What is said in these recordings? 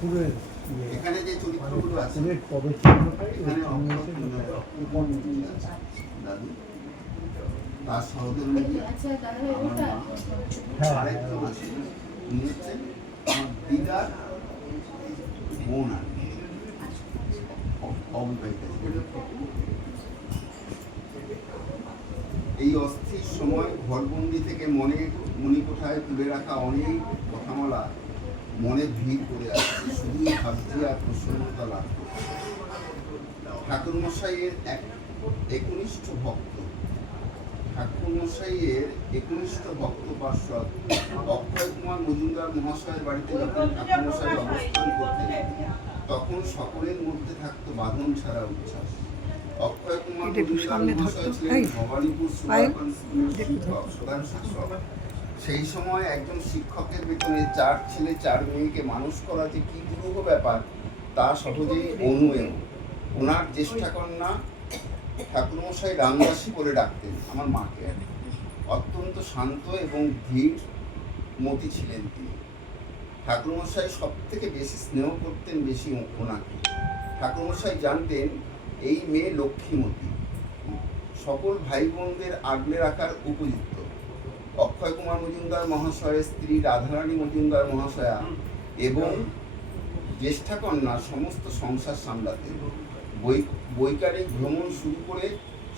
ঠাকুরের ইয়ে, এখানে যে চরিত্রগুলো আছে এখানে আছে দাদু। তার সহধর্মী আচ্ছা দাদা ভাই আমার ওটা মা। হ্যাঁ, আরেকজন আছে উনি হচ্ছেন আমার দিদার বোন আর কি। অ- অবিবাহিতা ছিলেন। এই অস্থির সময় ঘরবন্দি থেকে মনে মণিকোঠায় তুলে রাখা অনেক কথামালা মনে ভিড় করে আসছে শুধুই ভাবছি আর প্রসন্নতা লাভ করছি ঠাকুরমশাইয়ের এক একনিষ্ঠ ভক্ত। ঠাকুরমশাইয়ের একনিষ্ঠ ভক্ত পার্শ্বদ অক্ষয় কুমার মজুমদার মহাশয়ের বাড়িতে যখন ঠাকুরমশাই অবস্থান করতেন তখন সকলের মধ্যে থাকতো বাঁধন ছাড়া উচ্ছ্বাস। অক্ষয় কুমার মজুমদার মহাশয় ছিলেন ভবানীপুর সুপার শিক্ষক প্রধান শিক্ষক সেই সময় একজন শিক্ষকের বেতনে চার ছেলে, চার মেয়েকে মানুষ করা যে কি দুরূহ ব্যাপার, তা সহজেই অনুমেয় ওনার জ্যেষ্ঠা কন্যা ঠাকুরমশাই রামদাসী বলে ডাকতেন, আমার মাকে। অত্যন্ত শান্ত এবং ধীর মতি ছিলেন তিনি। ঠাকুরমশাই সব থেকে বেশি স্নেহ করতেন বেশি ওনাকে। ঠাকুরমশাই জানতেন, এই মেয়ে লক্ষ্মীমতী। সকল ভাই বোনদের আগলে রাখার উপযুক্ত। অক্ষয় কুমার মজুমদার মহাশয়ের স্ত্রী রাধারানী মজুমদার মহাশয়া এবং জ্যেষ্ঠা কন্যা সমস্ত সংসার সামলাতেন বৈকারিক ভ্রমণ শুরু করে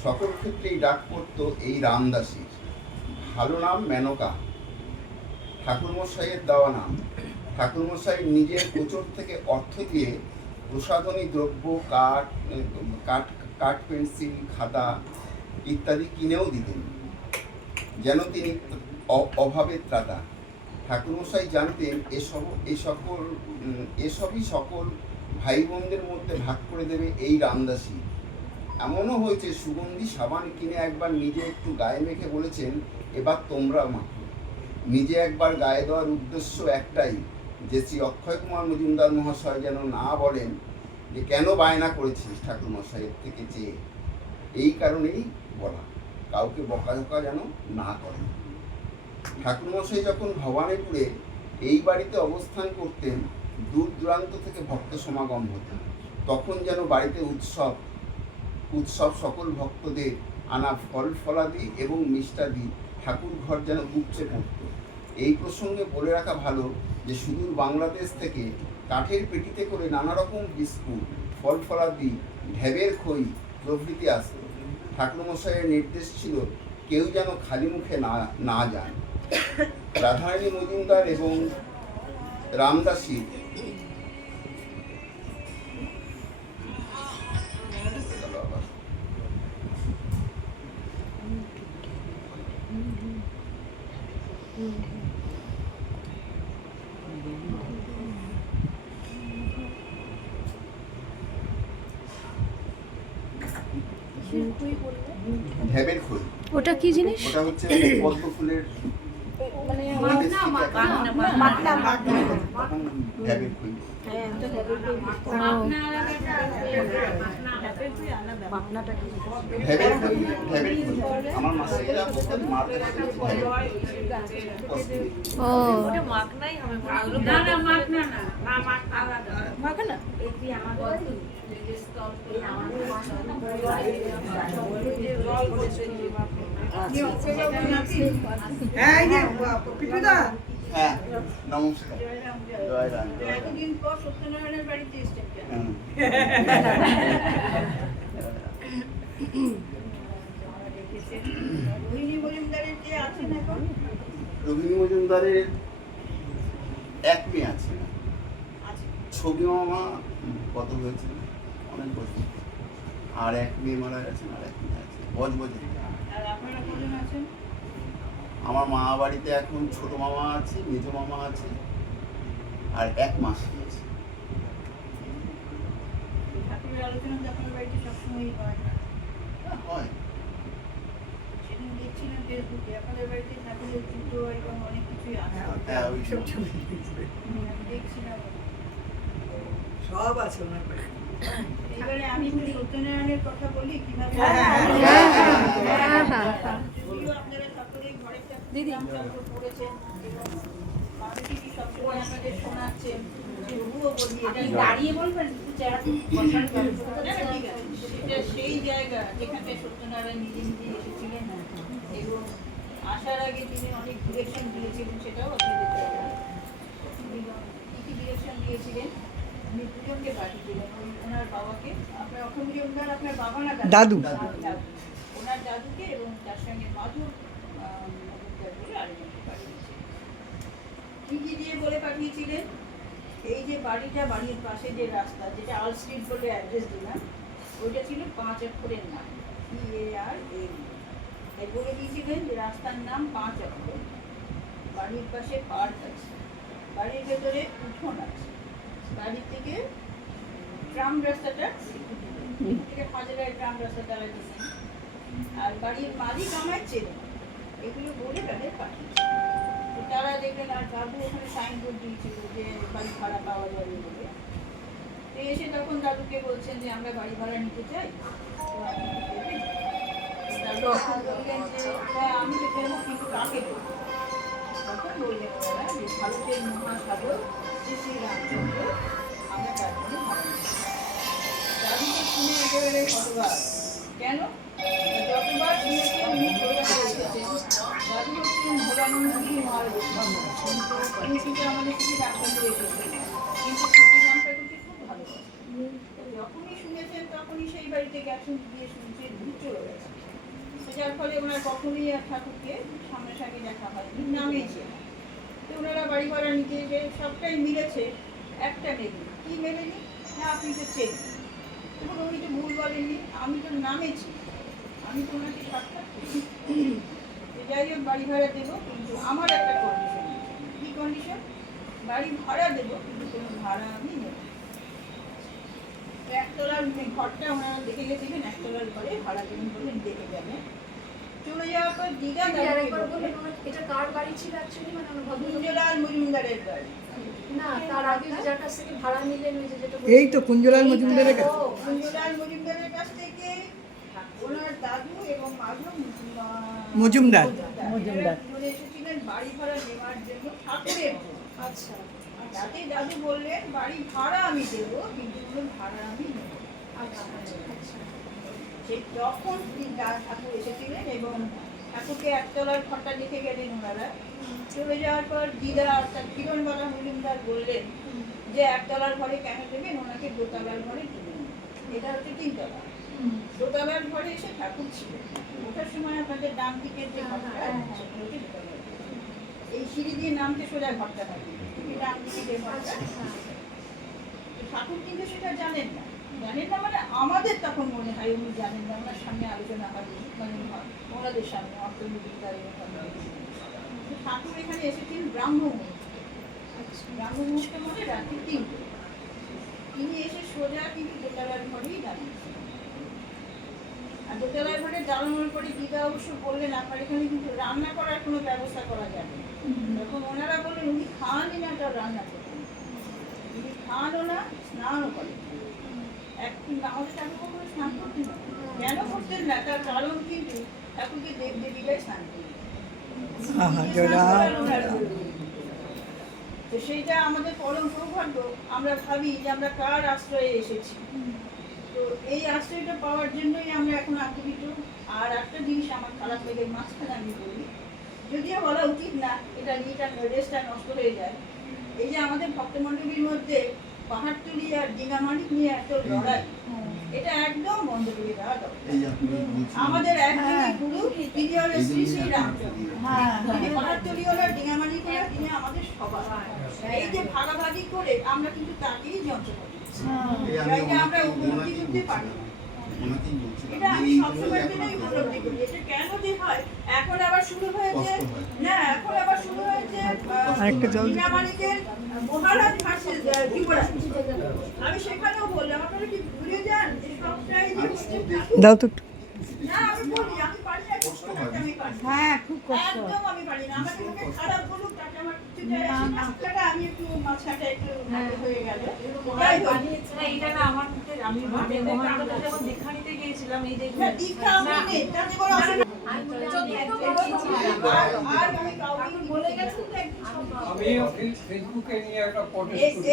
সকল ক্ষেত্রেই ডাক পড়ত এই রামদাসীর। ভালো নাম মেনকা। ঠাকুরমশাইয়ের দেওয়া নাম। ঠাকুরমশাই নিজের গোচর থেকে অর্থ দিয়ে প্রসাধনী দ্রব্য, কাঠ কাঠ কাঠ পেন্সিল, খাতা ইত্যাদি কিনেও দিতেন। যেন তিনি অভাবের ত্রাতা। ঠাকুরমশাই জানতেন এসব এ সকল এসবই সকল ভাই বোনদের মধ্যে ভাগ করে দেবে এই রামদাসী। এমনও হয়েছে, সুগন্ধি সাবান কিনে একবার নিজে একটু গায়ে মেখে বলেছেন, এবার তোমরা মাখো। নিজে একবার গায়ে দেওয়ার উদ্দেশ্য একটাই, যে শ্রী অক্ষয় কুমার মজুমদার মহাশয় যেন না বলেন যে, কেন বায়না করেছিস ঠাকুর মশাইয়ের থেকে চেয়ে এই কারণেই বলা। কাউকে বকাঝকা যেন না করে ঠাকুরমশাই যখন ভবানীপুরে এই বাড়িতে অবস্থান করতেন, দূর দূরান্ত থেকে ভক্ত সমাগম হতো তখন যেন বাড়িতে উৎসব উৎসব সকল ভক্তদের আনা ফল ফলাদি এবং মিষ্টাদি ঠাকুর ঘর যেন উপচে পড়ত। এই প্রসঙ্গে বলে রাখা ভালো যে, সুদূর বাংলাদেশ থেকে কাঠের পেটিতে করে নানা রকম বিস্কুট, ফল ফলাদি, ঢেবের খই প্রভৃতি আসত। ঠাকুরমশাইয়ের নির্দেশ ছিল, কেউ যেন খালি মুখে না না যায়। রাধারানী মজুমদার এবং রামদাসী ওটা কি জিনিস? ওটা হচ্ছে পদ্ম ফুলের আমার হয়। নমস্কার। এতদিন পর বাড়িতে মজুমদারের এক মেয়ে আছে। আছে ছবি মামা কত হয়েছে? অনেক বছর। আর এক মেয়ে মারা গেছেন আর এক মেয়ে আছে। বজবজে। আর আপনারা কজন আছেন? আমার মা বাড়িতে এখন ছোট মামা আছে মেজ মামা আছে আর এক মাস আছে। ঠাকুরের আলোচনা তো বাড়িতে সবসময়ই হয় হ্যাঁ, হয়। বাড়িতে হ্যাঁ সব ছবি আমি দেখছিলাম। সব আছে ওনার বাড়ি এবারে আমি সত্যনারায়ণের কথা বলি কীভাবে হ্যাঁ, হ্যাঁ, হ্যাঁ। যদিও আপনারা সকলেই ঘরের দিদি। পড়েছেন এবং সবসময় আপনাদের শোনাচ্ছেন দাঁড়িয়ে বলবেন। সেটা সেই জায়গা যেখানে সত্যনারায়ণ নিজে নিজে এসেছিলেন এবং আসার আগে তিনি অনেক ডিরেকশন দিয়েছিলেন সেটাও আপনাদের কী কী ডিরেকশন দিয়েছিলেন? ওনার বাবাকে আপনার অখণ্ডী ওনার আপনার বাবা না দাদু। ওনার দাদুকে এবং তার সঙ্গে কি কি দিয়ে বলে পাঠিয়েছিলেন? এই যে বাড়িটা বাড়ির পাশে যে রাস্তা যেটা আল স্ট্রিট বলে অ্যাড্রেস দিলাম ওইটা ছিল পাঁচ অক্ষরের নাম এ আর এ তাই বলে দিয়েছিলেন যে রাস্তার নাম পাঁচ অক্ষর বাড়ির পাশে পার্ক আছে বাড়ির ভেতরে উঠোন আছে। বাড়ির থেকে ট্রাম রাস্তাটা থেকে হাজারায় ট্রাম রাস্তা তারা আর বাড়ির মালিক আমায় চেনে। এগুলো বলে তাদের পাঠিয়েছে। তারা দেখলেন আর দাদু ওখানে সাইনবোর্ড দিয়েছিল যে বাড়ি ভাড়া পাওয়া যাবে বলে। তো এসে তখন দাদুকে বলছেন যে আমরা বাড়ি ভাড়া নিতে চাই? দাদু তখন বললেন যে হ্যাঁ আমি তো কিন্তু কাকে দেবো তখন বললেন যে ভারতের মহাসাগর খুব ভালো যখনই শুনেছেন তখনই সেই বাড়িতে গেছেন গিয়ে শুনছেন চলে গেছে যার ফলে ওনার কখনোই আর ঠাকুরকে সামনাসামনি দেখা হয়নি নামেছে তো ওনারা বাড়ি ভাড়া নিতে যে সবটাই মিলেছে, একটা মেলেনি কি মেলেনি না? আপনি তো চেন তখন উনি তো ভুল বলেননি, আমি তো নামেছি আমি তো ওনাকে সাক্ষাৎ। যাই হোক, বাড়ি ভাড়া দেবো, কিন্তু আমার একটা কন্ডিশন কি কন্ডিশন বাড়ি ভাড়া দেবো, কিন্তু কোনো ভাড়া আমি নেব একতলার ঘরটা ওনারা দেখে গেছিলেন, একতলার ঘরে ভাড়া দেবেন বলে দেখে যাবেন চলে যাওয়ার পর আমার এটা কার বাড়ি ছিল অ্যাকচুয়ালি মানে মজুমদারের বাড়ি। না তার আগে যার কাছ থেকে ভাড়া নিলেন ওই যে যেটা এই তো কুঞ্জলাল মজুমদারের কাছে কুঞ্জলাল মজুমদারের কাছ থেকে ওনার দাদু এবং মজুমদার। মজুমদার। দুজনে এসেছিলেন বাড়ি ভাড়া নেওয়ার জন্য ঠাকুরের আচ্ছা। তাতে দাদু বললেন বাড়ি ভাড়া আমি দেবো কিন্তু ভাড়া আমি নেব। আচ্ছা আচ্ছা। সে যখন ঠাকুর এসেছিলেন এবং ঠাকুরকে একতলার ঘরটা দেখে গেলেন ওনারা চলে যাওয়ার পর দিদা অর্থাৎ কিরণবালা মজুমদার বললেন যে একতলার ঘরে কেন দেবেন? ওনাকে দোতলার ঘরে দেবেন। এটা হচ্ছে তিনতলা। দোতলার ঘরে এসে ঠাকুর ছিল। ওঠার সময় আপনাদের ডান দিকের যে ঘরটা দোতলার ঘর। এই সিঁড়ি দিয়ে নামতে সোজা ঘরটা থাকে ডান দিকে যে ঘরটা। ঠাকুর কিন্তু সেটা জানেন না। জানেন না মানে আমাদের তখন মনে হয় উনি জানেন না, ওনার সামনে আলোচনা হয় মানে ওনাদের সামনে অর্থনীতিকার ঠাকুর এখানে এসেছেন ব্রাহ্ম ব্রাহ্ম মুহূর্তে মানে রাত্রি তিনটে তিনি এসে সোজা কিন্তু দোতলার ঘরেই দাঁড়িয়েছেন আর দোতলার ঘরে দাঁড়ানোর পরে দিদা অবশ্য বললেন, আপনার এখানে কিন্তু রান্না করার কোনো ব্যবস্থা করা যাবে। তখন ওনারা বললেন, উনি খানই না, তার রান্না করতেন উনি খানও না, স্নানও করেন। কেন করতেন না? তার কারণ কিন্তু ঠাকুরকে দেব দেবীরাই স্নান করতেন আহা, জোড়া। তো সেইটা আমাদের পরম সৌভাগ্য। আমরা ভাবি যে আমরা কার আশ্রয়ে এসেছি? তো এই আশ্রয়টা পাওয়ার জন্যই আমরা এখন আগ্রহীত আর একটা জিনিস আমার খারাপ লেগে মাঝখানে আমি বলি যদিও বলা উচিত না এটা নিটা রেসটা নষ্ট হয়ে যায়। এই যে আমাদের ভক্তমণ্ডলীর মধ্যে পাহাড়তুলি আর নিয়ে এত লড়াই এটা একদম বন্ধ করে দেওয়া এই আমাদের একজন গুরু তিনি হলেন শ্রী শ্রী রামচন্দ্র। তিনি পাহাড়তলি হলো করে তিনি আমাদের সবার। এই যে ভাগাভাগি করে আমরা কিন্তু তাকেই যন্ত্র করি আমরা উপলব্ধি করতে পারি না। ওনাকেই বলছিলাম এখন হয়? এখন আবার শুরু হয়েছে না এখন আবার শুরু হয়েছে আরেকটা জল মহারাজ ভার্সেস যুবরাজ। আমি সেখানেও বললাম আপনারা কি ভুলে যান যে সবটাই যে হচ্ছে ঠাকুর। দাও তো একটু। না আমি বলি আমি পারি না কষ্ট হয়। আমি পারি না। হ্যাঁ খুব কষ্ট। একদম আমি পারি না। আমাকে খারাপ বলুক তাতে আমার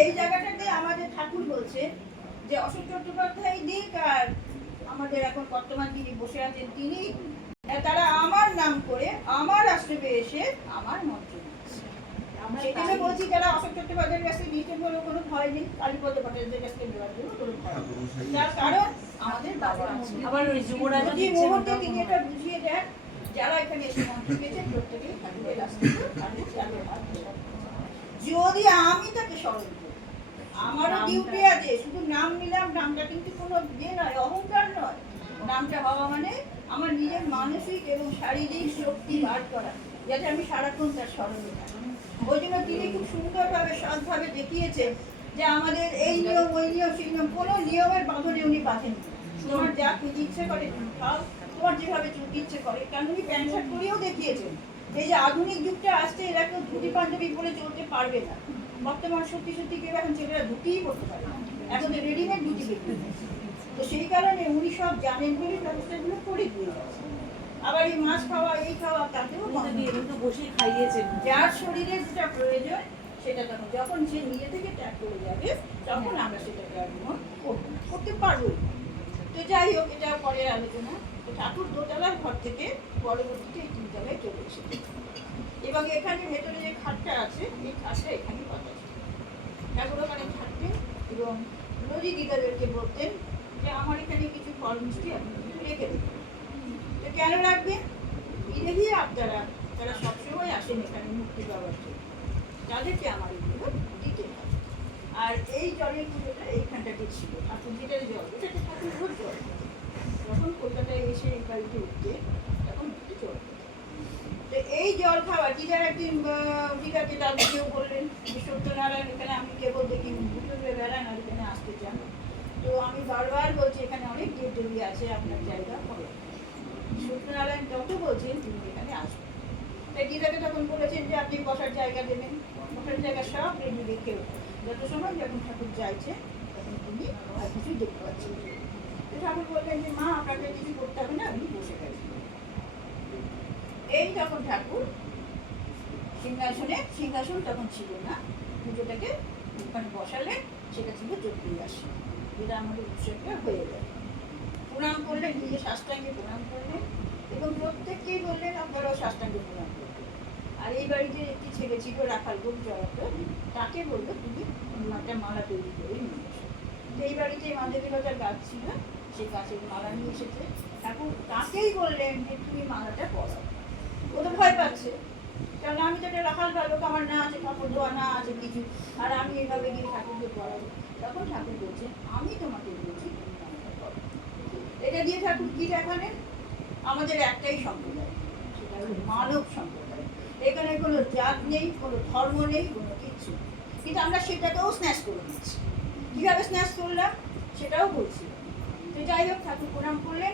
এই জায়গাটাতে আমাদের ঠাকুর বলছে যে অশোক চট্টোপাধ্যায় দিক আর আমাদের এখন বর্তমান যিনি বসে আছেন তিনি তারা আমার নাম করে আমার আশ্রমে এসে আমার মন্ত্র সেই জন্য বলছি যারা অশোক চট্টোপাধ্যায়ের কাছে নিতে বলে কোনো ভয় নেই। কালীপদ ভট্টাচার্যের কাছে নেওয়ার জন্য কোনো ভয় তার কারণ আমাদের আবার যদি মুহূর্তে তিনি এটা বুঝিয়ে দেন যারা এখানে এসে মন্ত্র প্রত্যেকেই ঠাকুরের রাস্তায় ঠাকুর চালের হাত ধরে। যদি আমি তাকে স্মরণ করি আমারও ডিউটি আছে। শুধু নাম নিলাম নামটা কিন্তু কোনো ইয়ে নয় অহংকার নয়। নামটা হওয়া মানে আমার নিজের মানসিক এবং শারীরিক শক্তি বার করা যাতে আমি সারাক্ষণ তার স্মরণে থাকি। ওই জন্য তিনি খুব সুন্দরভাবে সৎভাবে দেখিয়েছেন যে আমাদের এই নিয়ম ওই নিয়ম সেই নিয়ম কোনো নিয়মের বাঁধনে উনি বাঁধেন তোমার যা খেতে ইচ্ছে করে খাও তোমার যেভাবে চলতে ইচ্ছে করে। কারণ উনি প্যান্ট শার্ট করেও দেখিয়েছেন। এই যে আধুনিক যুগটা আসছে এরা কেউ ধুতি পাঞ্জাবি পরে চলতে পারবে না। বর্তমান সত্যি সত্যি কেউ এখন ছেলেরা ধুতিই পরতে পারে না। এখন রেডিমেড ধুতি বেরিয়ে তো সেই কারণে উনি সব জানেন বলে ব্যবস্থাগুলো করে দিয়ে আবার এই মাছ খাওয়া এই খাওয়া তাতেও উনি তো কম দিয়ে কিন্তু বসেই খাইয়েছেন যার শরীরে যেটা প্রয়োজন সেটা তখন যখন সে নিজে থেকে ত্যাগ করে যাবে তখন আমরা সেটাকে আগমন করব করতে পারব তো যাই হোক এটা পরের আলোচনা। তো ঠাকুর দোতলার ঘর থেকে পরবর্তীতে এই তিনতলায় চলে এসেছে। এবং এখানে ভেতরে যে খাটটা আছে এই খাটটা এখানে পাতা ঠাকুর ওখানে থাকতেন এবং রোজই দিদাদেরকে বলতেন যে আমার এখানে কিছু ফল মিষ্টি আপনি রেখে দেবেন কেন রাখবেন বিদেহী আপনারা, তারা সবসময় আসেন এখানে মুক্তি পাওয়ার জন্য। তাদেরকে আমার এগুলো দিতে হয় আর এই জলের পুজোটা এইখানটাতে ছিল। ঠাকুর যেটার জল, ওটাতে ঠাকুর রোজ জল। যখন কলকাতায় এসে এই বাড়িতে উঠতে তখন একটু জল তো এই জল খাওয়া টিচার একদিন দীঘাতে দাদুকেও বললেন যে সত্যনারায়ণ এখানে আমি কেবল দেখি দুটো বেড়ান আর এখানে আসতে চান। তো আমি বারবার বলছি, এখানে অনেক দেব দেবী আছে আপনার জায়গা যত বলছেন তিনি এখানে আসবেন তাই তখন বলেছেন যে, আপনি বসার জায়গা দেবেন। বসার জায়গা সব রেডি রেখে যত সময় যখন ঠাকুর তখন আর কিছু দেখতে ঠাকুর বললেন যে, মা, আপনাকে কিছু করতে হবে না বসে এই ঠাকুর সিংহাসনে, সিংহাসন তখন ছিল না। পুজোটাকে ওখানে বসালে সেটা ছিল চতুর্মাস যেটা আমাদের উৎসবটা হয়ে যায় প্রণাম করলেন নিজে সাষ্টাঙ্গে প্রণাম করলেন। এবং প্রত্যেককেই বললেন, আপনারাও সাষ্টাঙ্গে প্রণাম করবেন আর এই বাড়িতে একটি ছেলে ছিল, রাখাল গোপ জড়াতো তাকে বলল, তুমি একটা মালা তৈরি করে নিয়ে এসো। তো এই বাড়িতে মাঝেবিলতার গাছ ছিল, সেই গাছের মালা নিয়ে এসেছে। ঠাকুর তাকেই বললেন যে, তুমি মালাটা পরাও। ও তো ভয় পাচ্ছে। কারণ আমি তো একটা রাখাল বালক, আমার না আছে কাপড় ধোয়া না আছে কিছু। আর আমি এভাবে গিয়ে ঠাকুরকে পড়াবো। তখন ঠাকুর বলছে, আমি তোমাকে বলছি এটা দিয়ে ঠাকুর কি দেখালেন? আমাদের একটাই সম্প্রদায়, সেটা মানব সম্প্রদায়। এখানে কোনো জাত নেই, কোনো ধর্ম নেই, কোনো কিচ্ছু কিন্তু আমরা সেটাকেও স্ন্যাশ করে দিচ্ছি। কীভাবে স্ন্যাশ করলাম? সেটাও বলছি। তো যাই হোক, ঠাকুর প্রণাম করলেন।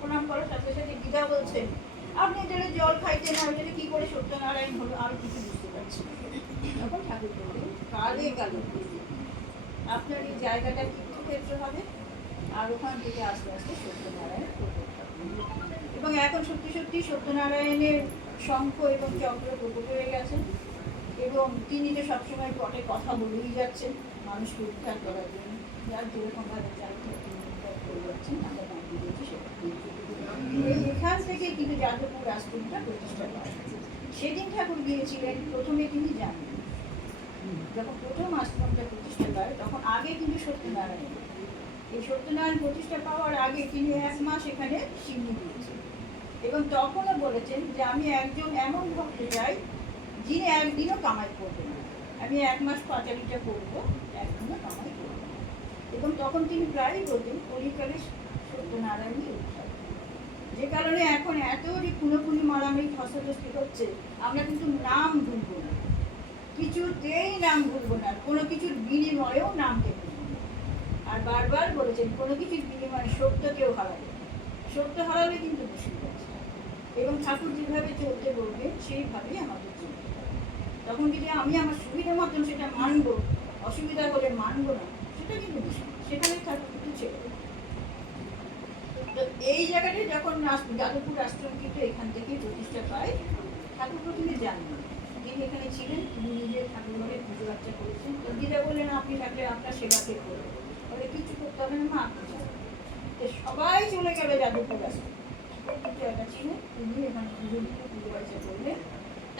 প্রণাম করার সাথে সাথে দিদা বলছেন, আপনি যেটা জল খাইতেন না ওইটা কী করে সত্যনারায়ণ হলো? আমি কিছু বুঝতে পারছি না। তখন ঠাকুর বললেন কালে কালে আপনার এই জায়গাটা তীর্থক্ষেত্র হবে? আর ওখান থেকে আস্তে আস্তে সত্যনারায়ণ। এবং এখন সত্যি সত্যি সত্যনারায়ণের শঙ্খ এবং চক্র প্রকট হয়ে গেছেন এবং তিনি তো সবসময় পটে কথা বলেই যাচ্ছেন মানুষকে উদ্ধার করার জন্য। যার যেরকম ভাবে চাই তিনি এখান থেকে কিন্তু যাদবপুর আশ্রমটা প্রতিষ্ঠা করা সেদিন ঠাকুর গিয়েছিলেন, প্রথমে তিনি জানেন যখন প্রথম আশ্রমটা প্রতিষ্ঠা করে, তখন আগে কিন্তু সত্যনারায়ণ। এই সত্যনারায়ণ প্রতিষ্ঠা পাওয়ার আগে তিনি এক মাস এখানে সিন্নি দিয়েছেন এবং তখনও বলেছেন যে আমি একজন এমন ভক্ত চাই, যিনি একদিনও কামাই করবেন আমি এক মাস পাঁচালিটা করব, একদিনও কামাই করব এবং তখন তিনি প্রায়ই বলতেন কলিকালে সত্যনারায়ণই উৎসব। যে কারণে এখন এত যে খুনোখুনি মারামারি ধস্তাধস্তি হচ্ছে, আমরা কিন্তু নাম ভুলবো না। কিছুতেই নাম ভুলবো না, কোনো কিছুর বিনিময়েও নাম দেবো আর বারবার বলেছেন, কোনো কিছুর বিনিময়ে সত্যকেও হারাবে। সত্য হারালে কিন্তু মুশকিল আছে এবং ঠাকুর যেভাবে চলতে বলবে, সেইভাবেই আমাদের চলতে হবে। তখন যদি আমি আমার সুবিধা মতন সেটা মানবো, অসুবিধা হলে মানবো না, সেটা কিন্তু মুশকিল সেখানে ঠাকুর কিন্তু ছেড়ে। তো এই জায়গাটা যখন যাদবপুর আশ্রম কিন্তু এখান থেকে প্রতিষ্ঠা পায়, ঠাকুর প্রথমে জানবেন যিনি এখানে ছিলেন, তিনি নিজে ঠাকুর ঘরে পুজো আর্চা করেছেন। তো দিদা বললেন, আপনি থাকলে আপনার সেবা কে করবে বলে কিছু করতে হবে না, মা আপনি তো সবাই চলে গেল যাদবপুর আসতে এখানে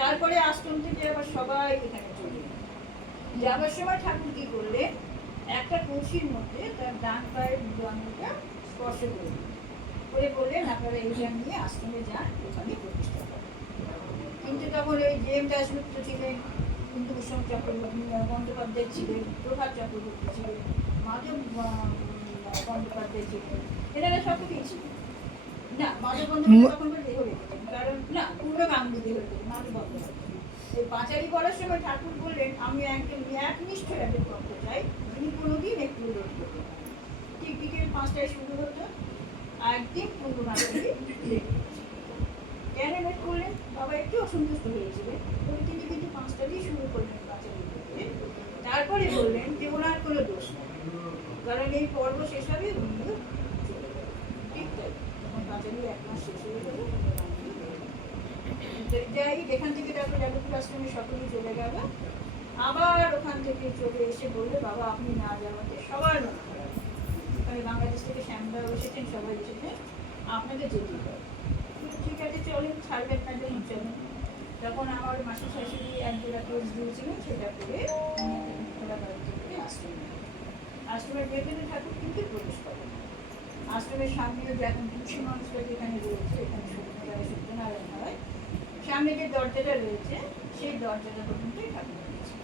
তারপরে আশ্রম থেকে আবার সবাই এখানে চলে। যাবার সময় ঠাকুর কি করলে একটা কলসির মধ্যে তার ডান পায়ের আঙুলটা স্পর্শ করে দিলেন। করে বললেন, আপনারা এইটা নিয়ে আশ্রমে যান, ওখানে প্রতিষ্ঠা করেন কিন্তু তখন এই জেম দাসগুপ্ত ছিলেন ইন্দুভূষণ চক্রবর্তী বন্দ্যোপাধ্যায় ছিলেন, প্রভাত চক্রবর্তী ছিলেন, মাধব বন্দ্যোপাধ্যায় ছিলেন, এনারা সকলেই ছিলেন পাঁচালি পড়ার সময় ঠাকুর বললেন আমি একজন একনিষ্ঠ একজন ভক্ত চাই যিনি কোনোদিন একটু। ঠিক বিকেল পাঁচটায় শুরু হতো একদিন পূর্ণ কেন লেট করলেন? বাবা একটু অসন্তুষ্ট হয়েছিলেন তবে তিনি কিন্তু পাঁচটা দিয়ে শুরু করলেন পাঁচালি তারপরে বললেন যে ওনার কোনো দোষ নেই। কারণ এই পর্ব শেষ হবে উনিও চলে যাবেন। ঠিক তাই এক মাস শেষ হয়ে গেল যাই, যেখান থেকে তারপর যাদবপুর আশ্রমে সকলেই চলে গেল। আবার ওখান থেকে চলে এসে বললে, বাবা, আপনি না যাওয়াতে সবার মন খারাপ ওখানে বাংলাদেশ থেকে শ্যামদাও এসেছেন, সবাই এসেছেন আপনাকে যেতে হবে। ঠিক আছে চলেন ছাড়বেন না যখন চলেন তখন আমার মাসি শাশুড়ি এক জোড়া কোর্স দিয়েছিলেন, সেটা করে খোলা আশ্রমে আশ্রমের ভেতরে ঠাকুর কিন্তু প্রবেশ করেন আশ্রমের সামনেও যে এখন তুলসী মানুষটা যেখানে রয়েছে, এখানে সত্যনারায়ণ সত্যনারায়ণ হয় সামনে যে দরজাটা রয়েছে, সেই দরজাটা পর্যন্তই ঠাকুর রয়েছে।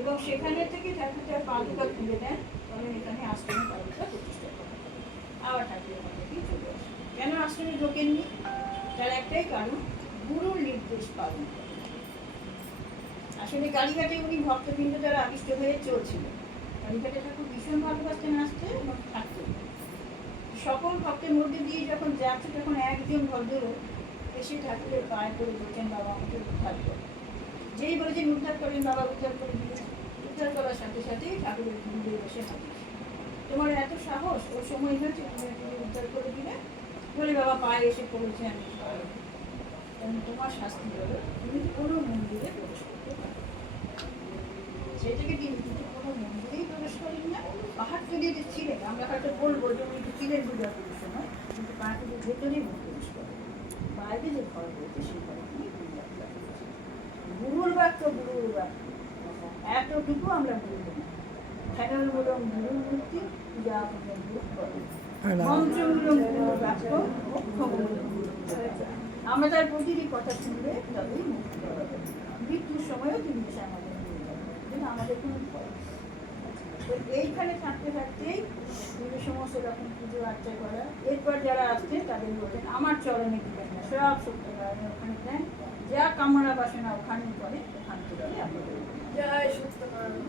এবং সেখানে থেকে ঠাকুর তার পাদুকা তুলে দেন তখন এখানে আশ্রমের পাদুকা প্রতিষ্ঠা করেন আবার ঠাকুর এখান থেকেই চলে আসে। কেন আশ্রমে ঢোকেননি? তার একটাই কারণ, গুরুর নির্দেশ পালন করে। আসলে কালীঘাটে উনি ভক্তবৃন্দ দ্বারা আবিষ্ট হয়ে চলছিলেন। কালীঘাটে ঠাকুর ভীষণ ভালোবাসতেন আসতে এবং থাকতেন। সকল ভক্তের মধ্যে দিয়ে যখন যাচ্ছে, তখন একজন ভদ্রলোক এসে ঠাকুরের পায়ে করে বলছেন, বাবা, আমাকে উদ্ধার করে। যেই বলেছেন উদ্ধার করেন বাবা, উদ্ধার করে দিলেন উদ্ধার করার সাথে সাথেই ঠাকুরের এসে হাজির। তোমার এত সাহস ওর সময় হয়েছে তুমি তুমি উদ্ধার করে দিলে? বলে, বাবা, পায়ে এসে পড়েছে আমি। তোমার শাস্তি হলো তুমি তো কোনো মন্দিরে প্রবেশ করতে পারো তিনি কিন্তু কোনো মন্দিরেই প্রবেশ করেন না। পাহাড় চলিয়ে যে ছিলেন আমরা হয়তো বলব যে ছিলেন পূজা করার সময় কিন্তু পাহাড়ের ভেতরেই প্রবেশ করেন। বাইরে যে ঘর রয়েছে সেই ঘরে তিনি গুরুর বাক্য গুরুর বাক্য এতটুকু আমরা বলব না খেলার গুরুর মূর্তি পূজা পূজন রূপ করেন। মন্ত্রমূলক গুরুর বাক্য মোক্ষমূলক আমরা তার প্রতিটি কথা শুনলে তবেই মুক্তি করা যাবে। মৃত্যুর সময়ও তিনি আমাদের আমাদের কোনো এইখানে থাকতে থাকতেই বিভিন্ন সমস্ত রকম পুজো আর্চা করা। এরপর যারা আসছে তাদের বলেন আমার চরণে দিবেন না। সব সত্যকারণে ওখানে দেন। যা কামনা বাসনা ওখানে করে ওখান থেকে। জয় সত্যকারণ।